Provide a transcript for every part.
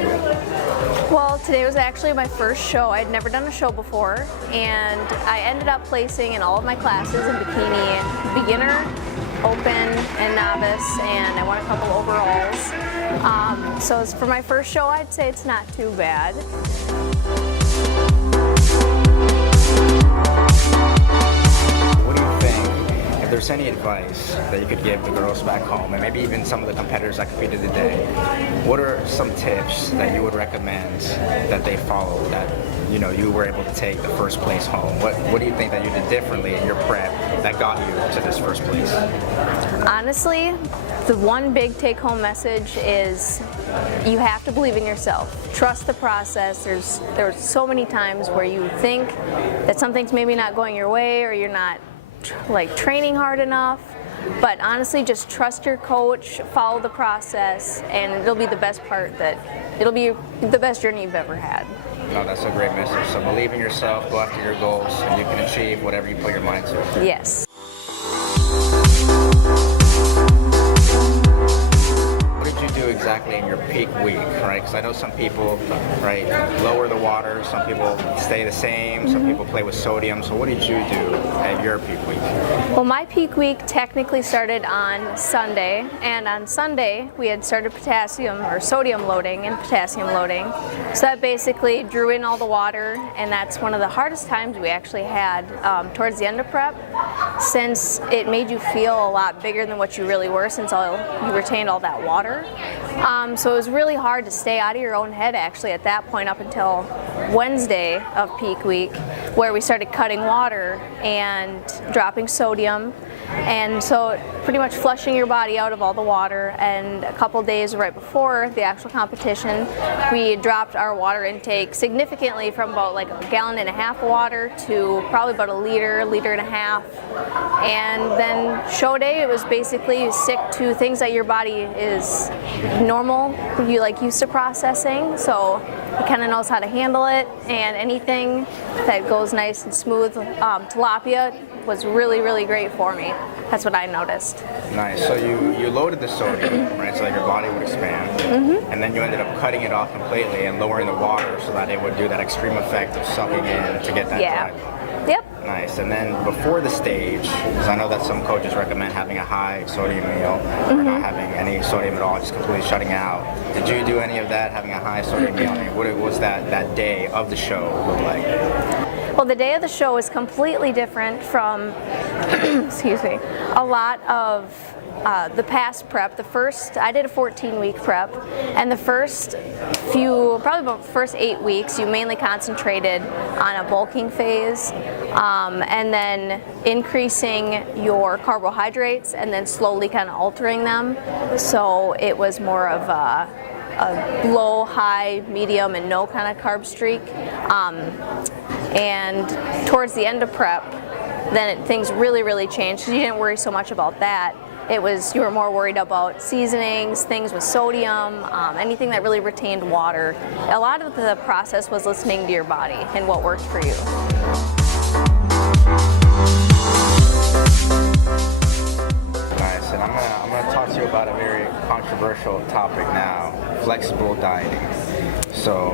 into it? Well, today was actually my first show. I'd never done a show before, and I ended up placing in all of my classes in bikini, beginner, open, and novice, and I won a couple overalls. So for my first show, I'd say it's not too bad. What do you think, if there's any advice that you could give the girls back home, and maybe even some of the competitors that competed today, what are some tips that you would recommend that they follow, that you were able to take the first place home? What do you think that you did differently in your prep that got you to this first place? Honestly, the one big take-home message is you have to believe in yourself. Trust the process. There's so many times where you think that something's maybe not going your way, or you're not training hard enough. But honestly, just trust your coach, follow the process, and it'll be the best it'll be the best journey you've ever had. No, that's a great message. So believe in yourself, go after your goals, and you can achieve whatever you put your mind to. Yes. What did you do exactly in your peak week, right? Because I know some people, right, lower the water, some people stay the same, some people play with sodium. So what did you do at your peak week? Well, my peak week technically started on Sunday, and on Sunday we had started potassium or sodium loading and potassium loading. So that basically drew in all the water, and that's one of the hardest times we actually had towards the end of prep, since it made you feel a lot bigger than what you really were, since you retained all that water. So it was really hard to stay out of your own head actually at that point up until Wednesday of peak week, where we started cutting water and dropping sodium, and so pretty much flushing your body out of all the water. And a couple days right before the actual competition, we dropped our water intake significantly from about like 1.5 gallons of water to probably about 1 liter, 1.5 liters. And then show day, it was basically stick to things that your body is normal, you used to processing, so it kind of knows how to handle it, and anything that goes nice and smooth. Tilapia was really, really great for me. That's what I noticed. Nice. So you loaded the sodium, right, so that your body would expand, and then you ended up cutting it off completely and lowering the water so that it would do that extreme effect of sucking in to get that drive. Yep. Nice. And then before the stage, because I know that some coaches recommend having a high sodium meal, or not having any sodium at all, just completely shutting out. Did you do any of that, having a high sodium meal? I mean, what was that day of the show look like? Well, the day of the show is completely different from, excuse me, a lot of the past prep. I did a 14-week prep, and the first probably about the first 8 weeks, you mainly concentrated on a bulking phase, and then increasing your carbohydrates, and then slowly kind of altering them. So it was more of a low, high, medium, and no kind of carb streak. And towards the end of prep, then things really, really changed, because you didn't worry so much about that. You were more worried about seasonings, things with sodium, anything that really retained water. A lot of the process was listening to your body and what worked for you. Nice, and I'm gonna talk to you about a very controversial topic now: flexible dieting. So,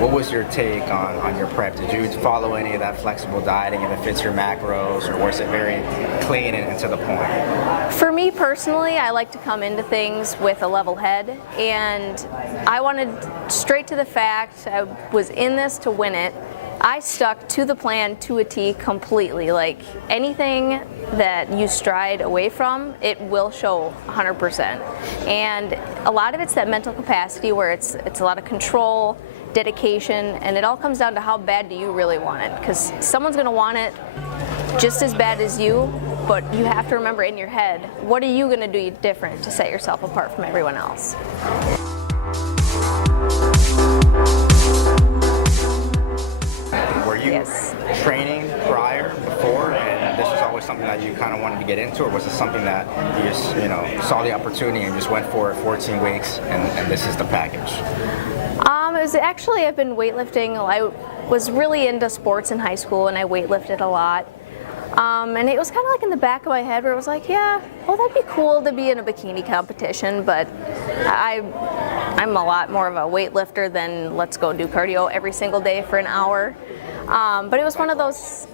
what was your take on your prep? Did you follow any of that flexible dieting, if it fits your macros, or was it very clean and to the point? For me personally, I like to come into things with a level head, and I wanted straight to the fact. I was in this to win it. I stuck to the plan to a T completely. Like, anything that you stride away from, it will show 100%. And a lot of it's that mental capacity, where it's a lot of control, dedication, and it all comes down to how bad do you really want it. Because someone's going to want it just as bad as you, but you have to remember in your head, what are you going to do different to set yourself apart from everyone else? Were you training prior, before, and this was always something that you kind of wanted to get into, or was it something that you just, saw the opportunity and just went for it 14 weeks, and this is the package? It was actually, I've been weightlifting. I was really into sports in high school, and I weightlifted a lot. And it was kind of like in the back of my head where it was like, yeah, well, that'd be cool to be in a bikini competition, but I I'm a lot more of a weightlifter than let's go do cardio every single day for an hour. But it was one of those,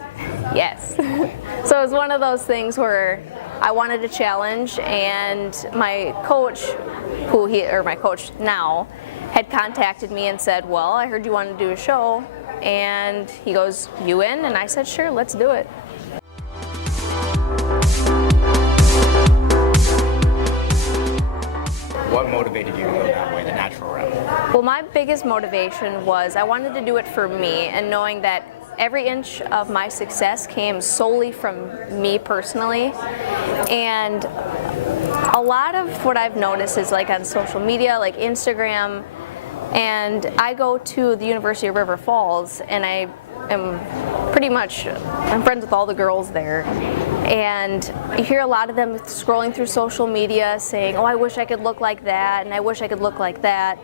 yes. So it was one of those things where I wanted a challenge, and my coach, my coach now, had contacted me and said, well, I heard you wanted to do a show, and he goes, you in? And I said, sure, let's do it. What motivated you to go that way, the natural route? Well, my biggest motivation was I wanted to do it for me, and knowing that every inch of my success came solely from me personally. And a lot of what I've noticed is like on social media, like Instagram, and I go to the University of River Falls, and I'm friends with all the girls there, and you hear a lot of them scrolling through social media saying, oh, I wish I could look like that, and I wish I could look like that.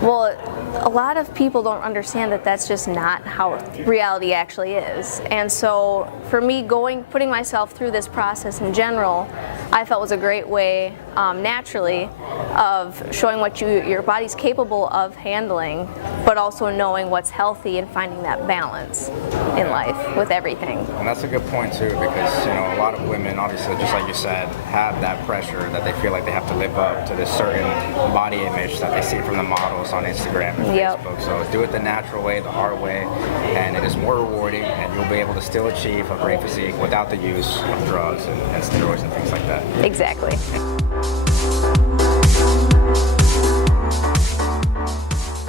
Well, a lot of people don't understand that that's just not how reality actually is. And so for me, putting myself through this process in general, I felt was a great way, naturally, of showing what your body's capable of handling, but also knowing what's healthy and finding that balance in life with everything. And that's a good point too, because a lot of women, obviously, just like you said, have that pressure that they feel like they have to live up to this certain body image that they see from the models on Instagram and Facebook. So do it the natural way, the hard way, and it is more rewarding, and you'll be able to still achieve a great physique without the use of drugs and steroids and things like that. Exactly.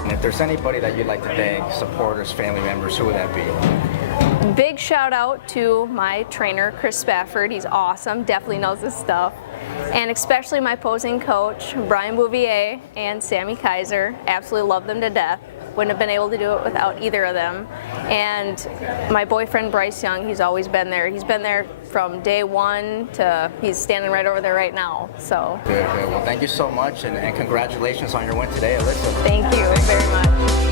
And if there's anybody that you'd like to thank, supporters, family members, who would that be? Big shout out to my trainer, Chris Spafford. He's awesome, definitely knows his stuff. And especially my posing coach, Brian Bouvier and Sammy Kaiser. Absolutely love them to death. Wouldn't have been able to do it without either of them. And my boyfriend, Bryce Young, he's always been there. He's been there from day one to he's standing right over there right now. So Good. Well, thank you so much, and congratulations on your win today, Alyssa. Thank you very much.